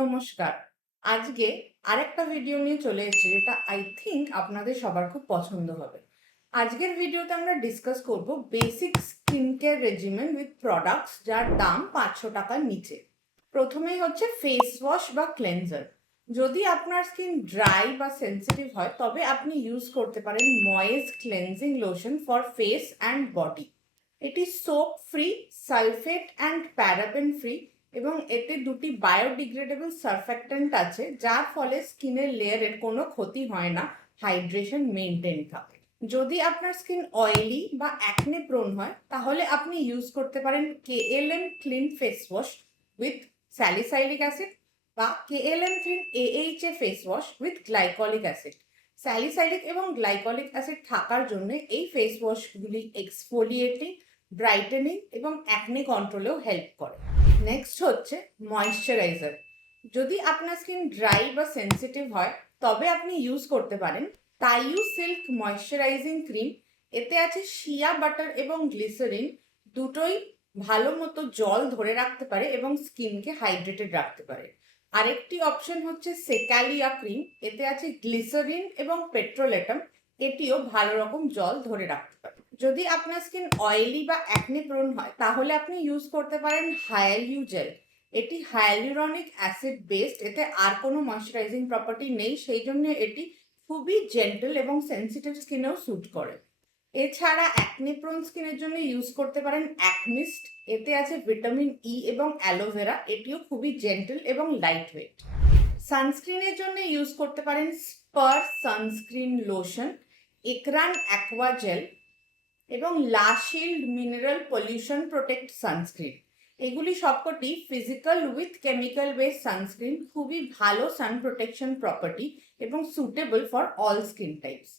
নমস্কার। আজকে আরেকটা ভিডিও নিয়ে চলে এসেছি, যেটা আই থিংক আপনাদের সবার খুব পছন্দ হবে। আজকের ভিডিওতে আমরা ডিসকাস করব basic skin care regimen with products যার দাম 500 টাকার নিচে। প্রথমেই হচ্ছে ফেস ওয়াশ বা ক্লেনজার। যদি আপনার স্কিন ড্রাই বা সেন্সিটিভ হয় তবে আপনি ইউজ করতে পারেন moist cleansing lotion for face and body. এটি soap free, sulphate and paraben free এবং এতে দুটি বায়োডিগ্রেডেবল সারফ্যাক্ট্যান্ট আছে, যার ফলে স্কিনের লেয়ারের কোনো ক্ষতি হয় না, হাইড্রেশন মেনটেন থাকে। যদি আপনার স্কিন অয়েলি বা অ্যাকনে প্রোন হয় তাহলে আপনি ইউজ করতে পারেন KLM clean face wash with salicylic acid বা KLM clean AHA face wash with glycolic acid. Salicylic এবং গ্লাইকলিক অ্যাসিড থাকার জন্য এই ফেস ওয়াশগুলি এক্সফোলিয়েটিং, ব্রাইটেনিং এবং অ্যাকনে কন্ট্রোলেও হেল্প করে। নেক্সট হচ্ছে ময়েশ্চারাইজার। যদি আপনার স্কিন ড্রাই বা সেন্সিটিভ হয় তবে আপনি ইউজ করতে পারেন তাইউ সিল্ক ময়েশ্চারাইজিং ক্রিম। এতে আছে শিয়া বাটার এবং গ্লিসারিন, দুটোই ভালো মতো জল ধরে রাখতে পারে এবং স্কিনকে হাইড্রেটেড রাখতে পারে। আরেকটি অপশন হচ্ছে সেকালিয়া ক্রিম। এতে আছে গ্লিসারিন এবং পেট্রোলেটাম, এটিও ভালো রকম জল ধরে রাখতে পারে। যদি আপনার স্কিন অয়েলি বা অ্যাকনে প্রোন হয় তাহলে আপনি ইউজ করতে পারেন হায়ালু জেল। এটি হায়ালুরনিক অ্যাসিড বেসড, এতে আর কোনো ময়শ্চারাইজিং প্রপার্টি নেই, সেই জন্য এটি খুবই জেন্টল এবং সেন্সিটিভ স্কিনেও স্যুট করে। এছাড়া অ্যাকনে প্রোন স্কিনের জন্য ইউজ করতে পারেন অ্যাকমিস্ট। এতে আছে ভিটামিন ই এবং অ্যালোভেরা, এটিও খুবই জেন্টল এবং লাইট ওয়েট। সানস্ক্রিনের জন্য ইউজ করতে পারেন স্পার সানস্ক্রিন লোশন, একরান অ্যাকোয়া জেল এবং la shield mineral pollution protect sunscreen. এগুলি সবকটি physical with chemical based sunscreen, খুবই ভালো সান প্রোটেকশন প্রপার্টি এবং suitable for all skin types.